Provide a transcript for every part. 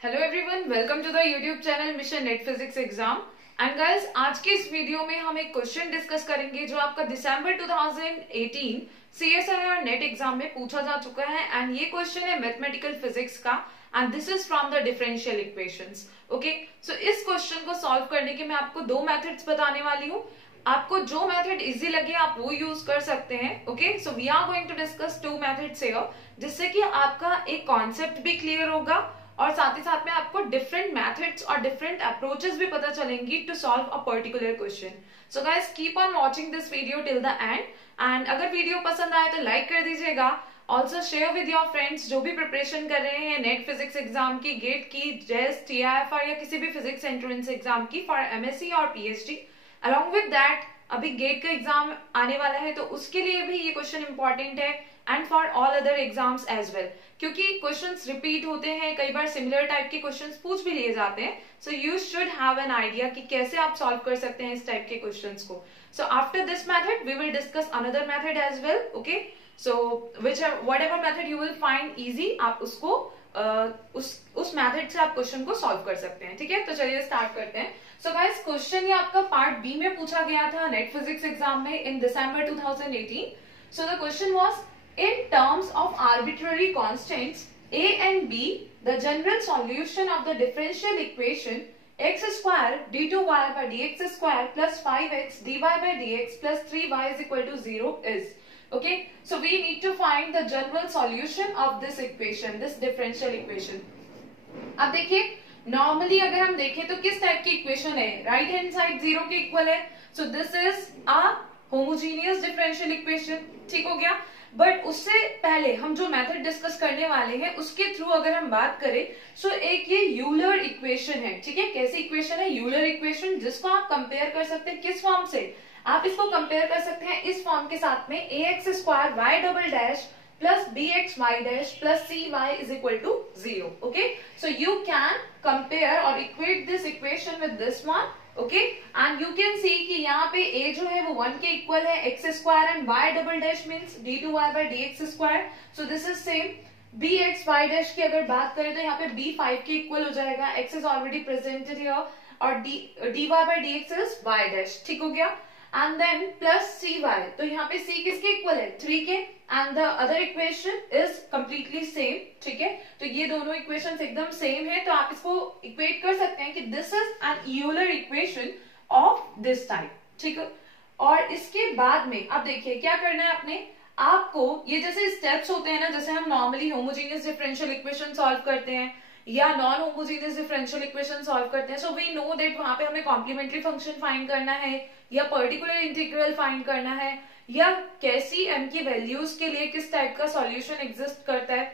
Hello everyone, welcome to the YouTube channel mission NET physics exam. And guys, आज के इस video में हम एक क्वेश्चन डिस्कस करेंगे जो आपका दिसंबर 2018 CSIR नेट एग्जाम में पूछा जा चुका है। एंड ये क्वेश्चन है मैथमेटिकल फिजिक्स का and this is from the differential equations. Okay, so इस क्वेश्चन को सॉल्व करने के मैं आपको दो मेथड्स बताने वाली हूँ। आपको जो मेथड इजी लगे आप वो यूज कर सकते हैं। Okay, so we are going to discuss two methods here, जिससे कि आपका एक कॉन्सेप्ट भी क्लियर होगा और साथ ही साथ में आपको डिफरेंट मेथड्स और डिफरेंट अप्रोचेस भी पता चलेंगी to solve a particular question. So guys, keep on watching this video till the end. And अगर वीडियो पसंद आए तो लाइक कर दीजिएगा। Also share with your friends जो भी प्रिपरेशन कर रहे हैं नेट फिजिक्स एग्जाम की, गेट की, जेस, TIFR या किसी भी फिजिक्स एंट्रेंस एग्जाम की फॉर MSc और PhD। अलॉन्ग विद दैट अभी गेट का एग्जाम आने वाला है तो उसके लिए भी ये क्वेश्चन इंपॉर्टेंट है and for all other exams as well, क्योंकि क्वेश्चंस रिपीट होते हैं, कई बार सिमिलर टाइप के क्वेश्चंस पूछ भी लिए जाते हैं। So you should have an idea कि कैसे आप सॉल्व कर सकते हैं इस टाइप के क्वेश्चंस को। So after this method we will discuss another method as well. Okay, so whatever method you will find easy, आप उसको उस मेथड से आप क्वेश्चन को सॉल्व कर सकते हैं। ठीक है, तो चलिए स्टार्ट करते हैं। सो गाइस, क्वेश्चन ये आपका पार्ट बी में पूछा गया था नेट फिजिक्स एग्जाम में इन दिसंबर 2018। So the question was, in terms of arbitrary constants a and b, the general solution of the differential equation x square d2y by dx square plus 5x dy by dx plus 3y is equal to 0 is. Okay, so we need to find the general solution of this equation, this differential equation. अब देखिए, normally अगर हम देखें तो किस type की equation है, right hand side 0 के इक्वल है। So this is a homogeneous differential equation. ठीक हो गया, बट उससे पहले हम जो मेथड डिस्कस करने वाले हैं उसके थ्रू अगर हम बात करें, सो एक ये यूलर इक्वेशन है। ठीक है, कैसी इक्वेशन है? यूलर इक्वेशन, जिसको आप कंपेयर कर सकते हैं किस फॉर्म से? आप इसको कंपेयर कर सकते हैं इस फॉर्म के साथ में, ax square y double dash plus bxy dash plus cy is equal to 0. Okay, so you can compare or equate this equation with this one. Okay, and you can see कि यहाँ पे a जो है वो 1 के equal है, x square and y double dash means d2y by dx square. So this is same. bxy dash की अगर बात करें तो यहाँ पे b 5 के इक्वल हो जाएगा, x is already presented here, और dy by dx is y dash। ठीक हो गया, एंड देन प्लस cy, तो यहाँ पे c किसके इक्वल है? 3 के, and the other equation is completely same. ठीक है, तो ये दोनों इक्वेशंस एकदम सेम है, तो आप इसको इक्वेट कर सकते हैं कि this is an Euler equation of this type. ठीक है, और इसके बाद में अब देखिए क्या करना है आपने, आपको ये जैसे स्टेप्स होते हैं ना, जैसे हम normally homogeneous differential equation solve करते हैं या non homogeneous differential equation solve करते हैं, सो वी नो दैट वहां पे हमें कॉम्प्लीमेंट्री फंक्शन फाइंड करना है या पर्टिकुलर इंटीग्रल फाइंड करना है या कैसी m की वैल्यूज के लिए किस टाइप का सॉल्यूशन एग्जिस्ट करता है।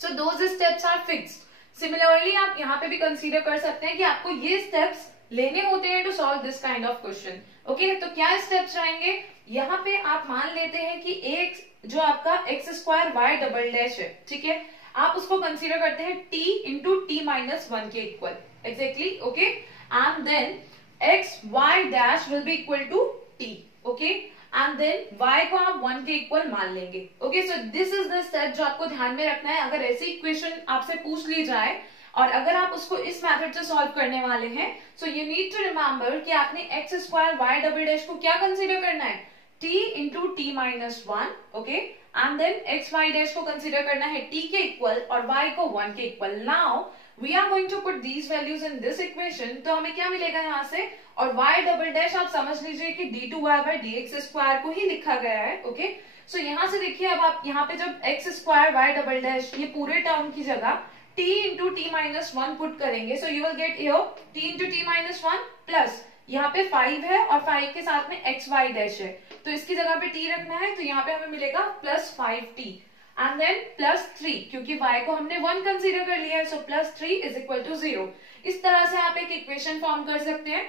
So those steps are fixed. Similarly आप यहाँ पे भी कंसीडर कर सकते हैं कि आपको ये स्टेप्स लेने होते हैं to solve this kind of question. Okay, तो क्या स्टेप्स रहेंगे? यहाँ पे आप मान लेते हैं कि एक जो आपका x square y double dash है, ठीक है, आप उसको कंसीडर करते हैं t इंटू टी माइनस 1 के equal exactly. Okay, and then x y dash will be equal to t। Okay, and then y को आप 1 के इक्वल मान लेंगे। Okay, so this is the step जो आपको ध्यान में रखना है। अगर ऐसी इक्वेशन आपसे पूछ ली जाए और अगर आप उसको इस मेथड से सॉल्व करने वाले हैं, so you need to remember कि आपने x square y double dash को क्या कंसीडर करना है? t into t minus 1। Okay, and then x y dash को कंसीडर करना है t के इक्वल और y को 1 के equal. Now we are going to put these values in this equation, तो हमें क्या मिलेगा यहाँ से? और y डबल डैश आप समझ लीजिए कि d2y by dx स्क्वायर को ही लिखा गया है। ओके, सो यहाँ से देखिए, अब आप यहाँ पे जब x square y double dash ये पूरे टर्म की जगह t into t minus 1 put करेंगे, so you will get here t into t minus 1 plus यहाँ पे 5 है और 5 के साथ में x y डैश है, तो इसकी जगह पे t रखना है, तो यहाँ पे हमें मिलेगा plus 5t and then plus 3, क्योंकि y को हमने 1 कंसीडर कर लिया है, so plus 3 is equal to 0। इस तरह से आप एक इक्वेशन फॉर्म कर सकते हैं।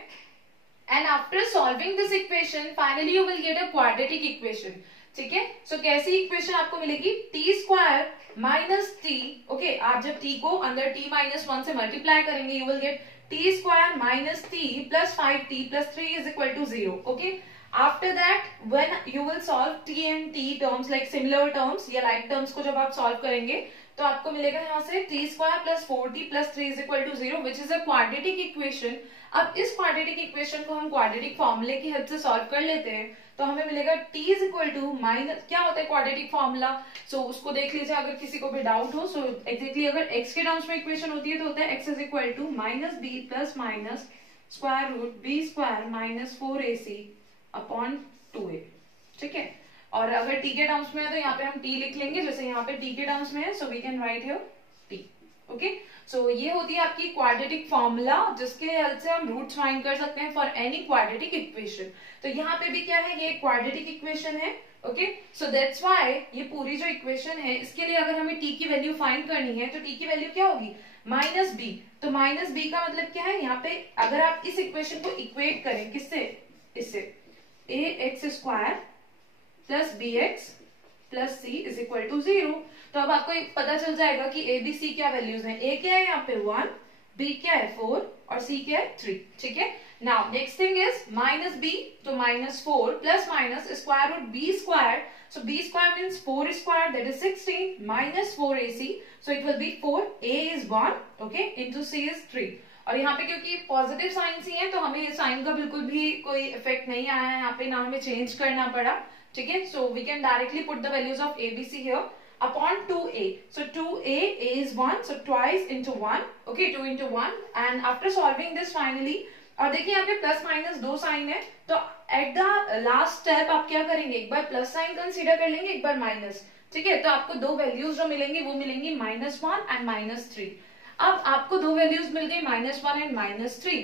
And after solving this equation finally you will get a quadratic equation. ठीक है, सो कैसी इक्वेशन आपको मिलेगी? T square minus T. Okay, आप जब t को अंदर t माइनस 1 से मल्टीप्लाई करेंगे, you will get t square minus t plus 5t plus 3 is equal to 0। Okay, after that when you will solve t and t terms like similar terms या like terms को जब आप solve करेंगे, तो आपको मिलेगा यहाँ से t square plus 4t plus 3 is equal to 0 which is a quadratic equation. अब इस क्वाड्रेटिक इक्वेशन को हम क्वाड्रेटिक फॉर्मूले की हेल्प से सॉल्व कर लेते हैं, तो हमें मिलेगा t is equal to minus, क्या होता है क्वाड्रेटिक फॉर्मूला, सो उसको देख लीजिए अगर किसी को भी डाउट हो। सो एग्जैक्टली अगर x के टर्म्स में इक्वेशन होती है तो होता है x is equal to minus b plus minus square root b square minus 4ac upon 2a, ठीक है। और अगर t के टर्म्स में है तो यहाँ पे हम t लिख लेंगे, जैसे यहाँ पे t के टर्म्स में है, so we can write here t, okay. सो ये होती है आपकी क्वाड्रेटिक फॉर्मूला जिसके हेल्प से हम रूट्स फाइंड कर सकते हैं फॉर एनी क्वाड्रेटिक इक्वेशन। तो यहाँ पे भी क्या है, ये क्वाड्रेटिक इक्वेशन है, ओके। सो दैट्स व्हाई ये पूरी जो इक्वेशन है इसके लिए अगर हमें t की वैल्यू फाइंड करनी है तो t की वैल्यू क्या होगी, माइनस b। तो माइनस b का मतलब क्या है, यहाँ पे अगर आप इस इक्वेशन को इक्वेट करें किससे, इससे ax square plus b x plus c is equal to 0, तो अब आपको पता चल जाएगा कि ए बी सी क्या वैल्यूज हैं। ए क्या है यहाँ पे 1, बी क्या है 4 और सी क्या है 3, ठीक है। Now next thing is minus b, तो minus 4 plus minus square root b square, so b square means 4 square that is 16 minus 4ac, so it will be 4, a is 1, okay, into c is 3। और यहाँ पे क्योंकि positive science ही है तो हमें sign का बिल्कुल भी कोई इफेक्ट नहीं आया है यहाँ पे, ना हमें चेंज करना पड़ा, ठीक है। So we can directly put the values of a b c here upon 2a, so 2a is 1, so twice into 1, okay, 2 into 1, and after solving this finally, और देखिए यहाँ पे प्लस माइनस दो साइन है, तो एट द लास्ट स्टेप आप क्या करेंगे, एक बार प्लस साइन कंसीडर कर लेंगे, एक बार माइनस, ठीक है। तो आपको दो वैल्यूज जो मिलेंगी वो मिलेंगी -1 एंड -3। अब आपको दो वैल्यूज मिल गई -1 and -3।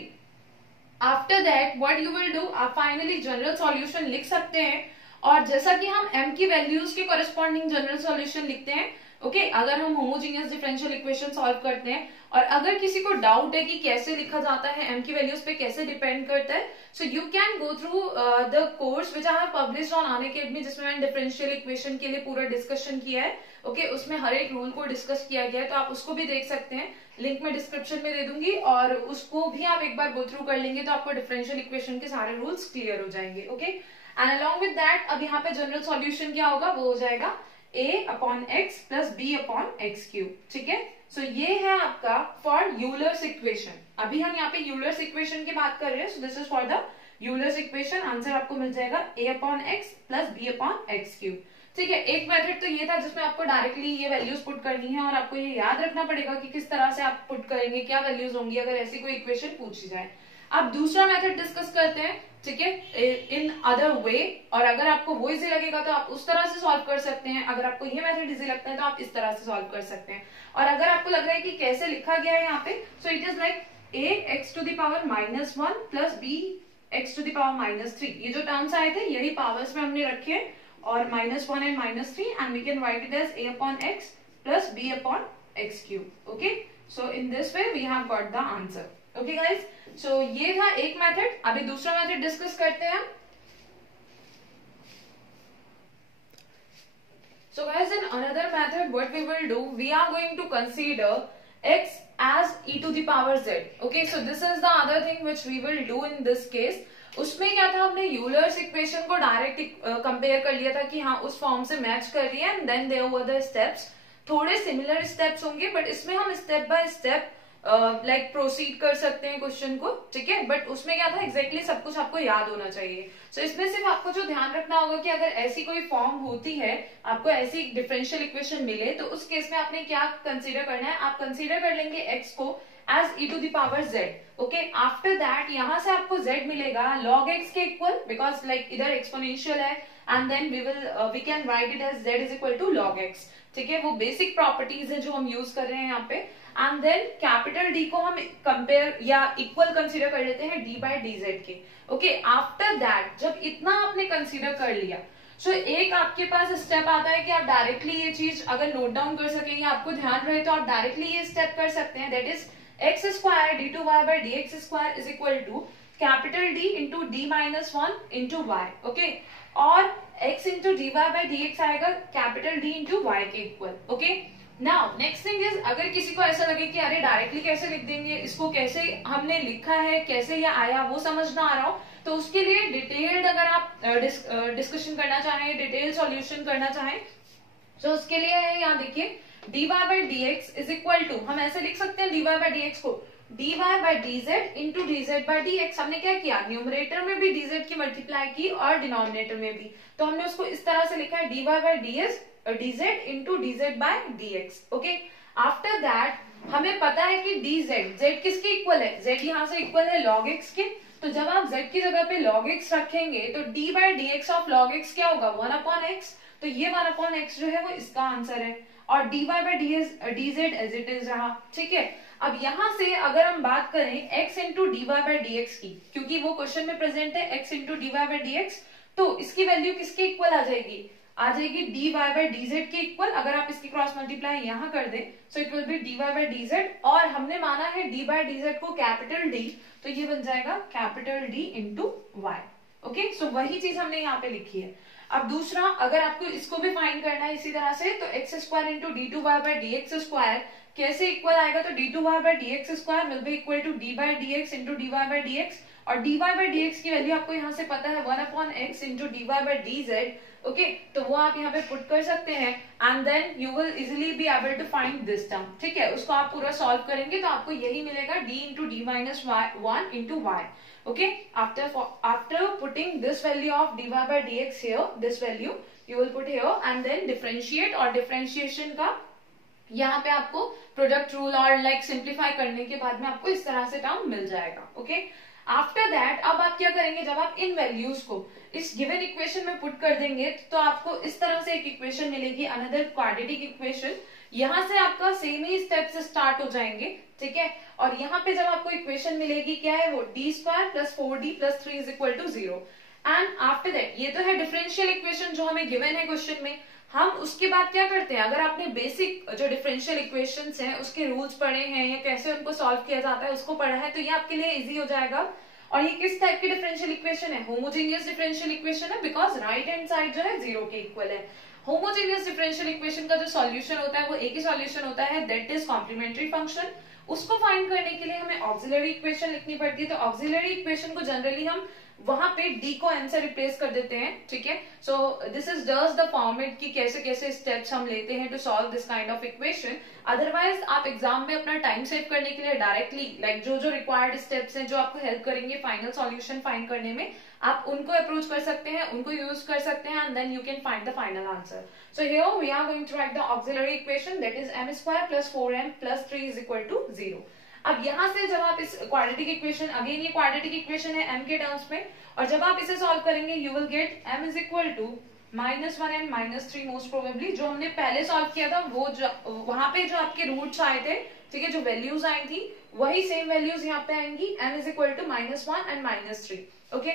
After that what you will do, आप फाइनली जनरल सॉल्यूशन लिख सकते हैं, और जैसा कि हम m की वैल्यूज के कॉरेस्पॉन्डिंग जनरल सॉल्यूशन लिखते हैं, ओके, अगर हम होमोजेनियस डिफरेंशियल इक्वेशन सॉल्व करते हैं, और अगर किसी को डाउट है कि कैसे लिखा जाता है, m की वैल्यूज पे कैसे डिपेंड करता है, so you can go through the course which I have published on Unacademy, जिसमें मैंने डिफरेंशियल इक्वेशन के लिए पूरा डिस्कशन किया है, ओके, उसमें हर एक रूल को डिस्कस किया गया है, तो आप उसको भी देख सकते हैं, लिंक में डिस्क्रिप्शन में दे दूंगी, और उसको भी आप एक बार गो थ्रू कर लेंगे तो आपको डिफरेंशियल इक्वेशन के सारे रूल्स क्लियर हो जाएंगे, okay. And along with that अब यहाँ पे जनरल सॉल्यूशन क्या होगा, वो हो जाएगा a upon x plus b upon x cube, ठीक है। सो ये है आपका फॉर यूलर्स इक्वेशन। अभी हम यहाँ पे यूलर्स इक्वेशन की बात कर रहे हैं, so this is for the Euler's equation. Answer आपको मिल जाएगा a upon x plus b upon x cube, ठीक है। एक मेथड तो ये था जिसमें आपको डायरेक्टली ये वैल्यूज पुट करनी है, और आपको ये याद रखना पड़ेगा कि किस तरह से आप पुट करेंगे, क्या वैल्यूज होंगी अगर ऐसी कोई इक्वेशन पूछी जाए। अब दूसरा मेथड डिस्कस करते हैं, ठीक है, इन अदर वे, और अगर आपको वो इजी लगेगा तो आप उस तरह से सॉल्व कर सकते हैं, अगर आपको ये मेथड इजी लगता है तो आप इस तरह से सॉल्व कर सकते हैं। और अगर आपको लग रहा है कि कैसे लिखा गया है यहाँ पे, so it is like a x to the power -1 plus b x to the power -3, ये जो टर्म्स आए थे यही पावर्स में हमने रखे हैं, और -1 and -3, and we can write it as a upon x plus b upon x cube, okay. So in this way we have got the answer, okay guys. सो ये था एक मेथड, अभी दूसरा मेथड डिस्कस करते हैं। So guys, in another method what we will do, we are going to consider x as e to the power z, okay। So this is the other thing which we will do in this case। उसमें क्या था, हमने Euler's equation को direct compare कर लिया था कि हाँ उस फॉर्म से मैच कर रही है, and then there were the steps, थोड़े सिमिलर स्टेप्स होंगे, बट इसमें हम step by step like proceed कर सकते हैं क्वेश्चन को, ठीक है। बट उसमें क्या था, एग्जैक्टली सब कुछ आपको याद होना चाहिए। सो इसमें सिर्फ आपको जो ध्यान रखना होगा कि अगर ऐसी कोई फॉर्म होती है, आपको ऐसी डिफरेंशियल इक्वेशन मिले, तो उस केस में आपने क्या कंसीडर करना है, आप कंसीडर कर लेंगे x को as e to the power z, okay. After that यहाँ से आपको z मिलेगा log x के इक्वल, बिकॉज लाइक इधर एक्सपोनेंशियल है, and then we can write it as z is equal to log x, ठीक है। वो बेसिक प्रॉपर्टीज है जो हम यूज कर रहे हैं यहाँ पे, एंड देन कैपिटल D को हम कंपेयर या इक्वल कंसीडर कर लेते हैं d बाय dz के, ओके। आफ्टर दैट जब इतना आपने कंसीडर कर लिया, सो एक आपके पास स्टेप आता है कि आप डायरेक्टली ये चीज अगर नोट डाउन कर सके या आपको ध्यान रहे तो आप डायरेक्टली ये स्टेप कर सकते हैं, that is x square d2y by dx square is equal to capital D into d minus 1 into y, okay. और x into dy by dx आएगा कैपिटल D इंटू y के equal, okay. Now next thing is, अगर किसी को ऐसा लगे कि अरे डायरेक्टली कैसे लिख देंगे, इसको कैसे हमने लिखा है, कैसे ये आया वो समझ ना आ रहा हो, तो उसके लिए डिटेल्ड अगर आप डिस्कशन करना चाहें, डिटेल सॉल्यूशन करना चाहें, तो उसके लिए यहाँ देखिए dy by d x is equal to, हम ऐसे लिख सकते हैं dy बाई डी एक्स को dy by d z into d z by d x. हमने क्या किया, न्यूमरेटर में भी dz की मल्टीप्लाई की और डिनोमिनेटर में भी, तो हमने उसको इस तरह से लिखा है dy by d z into d z by d x. Okay, after that हमें पता है कि dz, z किसके इक्वल है, z यहाँ से इक्वल है log x के, तो जब आप z की जगह पे log x रखेंगे तो d by d x of log x क्या होगा, 1 अपॉन x, तो ये 1 अपॉन x जो है वो इसका आंसर है, और dy by d z as it is रहा। ठीक है, अब यहाँ से अगर हम बात करें x into d y by d x की, क्योंकि वो क्वेश्चन में प्रेजेंट है x into d y by d x, तो इसकी वैल्यू किसके इक्वल आ जाएगी, आ जाएगी d y by d z के इक्वल। अगर आप इसकी क्रॉस मल्टीप्लाई यहाँ कर दें so it will be d y by d z, और हमने माना है डी बाई डी जेड को कैपिटल डी, तो ये बन जाएगा capital d into y. Okay, so वही चीज हमने यहाँ पे लिखी है। अब दूसरा, अगर आपको इसको भी फाइंड करना है इसी तरह से, तो x square into d two y by d x square कैसे इक्वल आएगा, तो d two y by d x square will be equal to d by d x into d y by d x, और d y by d x की value आपको यहाँ से पता है 1 upon x into d y by d z. Okay, तो वो आप यहाँ पे पुट कर सकते हैं and then you will easily be able to find this term. ठीक है, उसको आप पूरा सॉल्व करेंगे तो आपको यही मिलेगा d into d minus one into y. Okay, after putting this value of dy by dx here, this value you will put here and then differentiate, और differentiation का यहाँ पे आपको प्रोडक्ट रूल और लाइक सिंप्लीफाई करने के बाद में आपको इस तरह से टर्म मिल जाएगा। ओके, आफ्टर दैट अब आप क्या करेंगे, जब आप इन वैल्यूज को इस गिवन इक्वेशन में पुट कर देंगे तो आपको इस तरह से एक इक्वेशन मिलेगी, अनदर क्वाड्रेटिक इक्वेशन। यहाँ से आपका सेम ही स्टेप्स स्टार्ट हो जाएंगे। ठीक है, और यहाँ पे जब आपको इक्वेशन मिलेगी क्या है वो, d square plus 4d plus 3 is equal to 0, and after that ये तो है डिफरेंशियल इक्वेशन जो हमें गिवन है क्वेश्चन में। हम उसके बाद क्या करते हैं, अगर आपने बेसिक जो डिफरेंशियल इक्वेशंस हैं उसके रूल्स पढ़े हैं या कैसे उनको सॉल्व किया जाता है उसको पढ़ा है, तो ये आपके लिए इजी हो जाएगा। और ये किस टाइप की डिफरेंशियल इक्वेशन है, होमोजेनियस डिफरेंशियल इक्वेशन है, बिकॉज राइट हैंड साइड जो है 0 के इक्वल है। होमोजेनियस डिफरेंशियल इक्वेशन का जो सॉल्यूशन होता है वो एक ही सॉल्यूशन होता है, दैट इज कॉम्प्लीमेंट्री फंक्शन। उसको फाइंड करने के लिए हमें ऑक्सिलरी इक्वेशन लिखनी पड़ती है, तो ऑक्सिलरी इक्वेशन को जनरली हम वहां पे d को n से रिप्लेस कर देते हैं। ठीक है, so this is just the format कि कैसे कैसे स्टेप्स हम लेते हैं to solve this kind of equation. Otherwise आप एग्जाम में अपना टाइम सेव करने के लिए डायरेक्टली लाइक जो जो रिक्वायर्ड स्टेप्स हैं जो आपको हेल्प करेंगे फाइनल सॉल्यूशन फाइंड करने में, आप उनको अप्रोच कर सकते हैं, उनको यूज कर सकते हैं, and then you can find the final answer. So here we are going to write the auxiliary equation, that is m square plus 4m plus 3 is equal to 0। अब यहाँ से जब आप इस क्वाड्रेटिक इक्वेशन, अगेन ये quadratic equation है m के terms में, और जब आप इसे सॉल्व करेंगे you will get m is equal to -1 and -3 most probably, जो हमने पहले सॉल्व किया था वो वहां पे जो आपके रूट्स आए थे, ठीक है, जो वैल्यूज आई थी वही सेम वैल्यूज यहाँ पे आएंगी, m is equal to -1 and -3। Okay,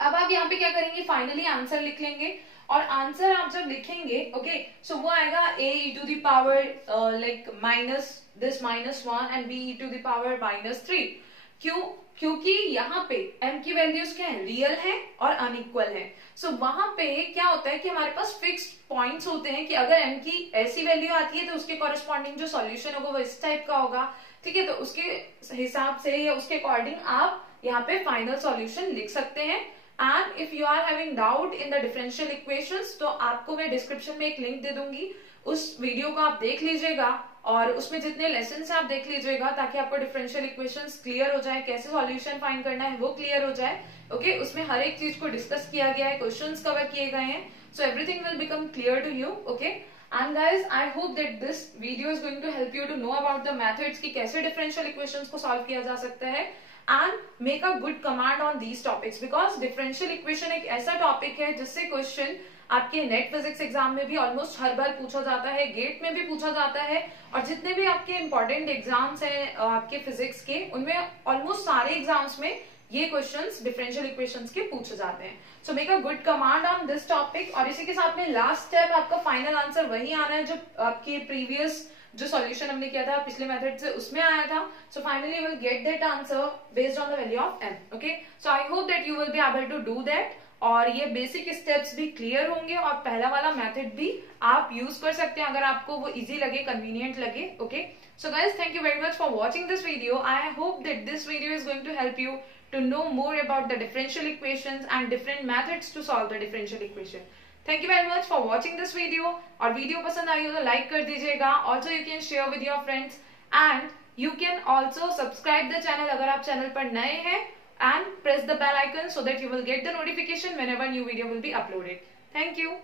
अब आप यहाँ पे क्या करेंगे, फाइनली आंसर लिख लेंगे, और आंसर आप जब लिखेंगे ओके, सो वो आएगा a e to the power like minus this -1 and b e to the power -3। क्योंकि यहाँ पे m की वैल्यूज क्या है, रियल है और अनइक्वल है। सो वहां पे क्या होता है कि हमारे पास फिक्स्ड पॉइंट्स होते हैं कि अगर m की ऐसी वैल्यू आती है तो उसके कॉरेस्पॉन्डिंग जो सॉल्यूशन होगा वो इस टाइप का होगा। ठीक है, तो उसके हिसाब से या उसके अकॉर्डिंग आप यहाँ पे फाइनल सॉल्यूशन लिख सकते हैं। And if you are having doubt in the differential equations, तो आपको मैं डिस्क्रिप्शन में एक लिंक दे दूंगी, उस वीडियो को आप देख लीजिएगा और उसमें जितने लेसन है आप देख लीजिएगा, ताकि आपको डिफरेंशियल इक्वेशंस क्लियर हो जाए, कैसे सॉल्यूशन फाइंड करना है वो क्लियर हो जाए। ओके, उसमें हर एक चीज को डिस्कस किया गया है, क्वेश्चंस कवर किए गए हैं, so everything will become clear to you. Okay, and guys I hope that this video is going to help you to know about the methods कि कैसे डिफरेंशियल इक्वेशंस को सॉल्व किया जा सकता है, and make a good command on these topics, because differential equation एक ऐसा topic है जिससे क्वेश्चन आपके नेट फिजिक्स एग्जाम में भी ऑलमोस्ट हर बार पूछा जाता है, गेट में भी पूछा जाता है, और जितने भी आपके इंपॉर्टेंट एग्जाम्स हैं आपके फिजिक्स के, उनमें ऑलमोस्ट सारे एग्जाम्स में ये क्वेश्चंस डिफरेंशियल इक्वेशंस के पूछे जाते हैं। So make a good command on this topic, और इसी के साथ में लास्ट स्टेप आपका फाइनल आंसर वही आना है जो आपके प्रीवियस जो सॉल्यूशन हमने किया था पिछले मेथड से उसमें आया था। So finally you will get that answer based on the value of m। Okay, so I hope that you will be able to do that, और ये बेसिक स्टेप्स भी क्लियर होंगे, और पहला वाला मेथड भी आप यूज कर सकते हैं अगर आपको वो इजी लगे, कन्वीनियंट लगे। Okay, so guys thank you very much for watching this video. I hope that this video is going to help you to know more about the differential equations and different methods to solve the differential equation. Thank you very much for watching this video. और video पसंद आई हो तो like कर दीजिएगा। Also you can share with your friends and you can also subscribe the channel अगर आप channel पर नए हैं, and press the bell icon so that you will get the notification whenever new video will be uploaded. Thank you.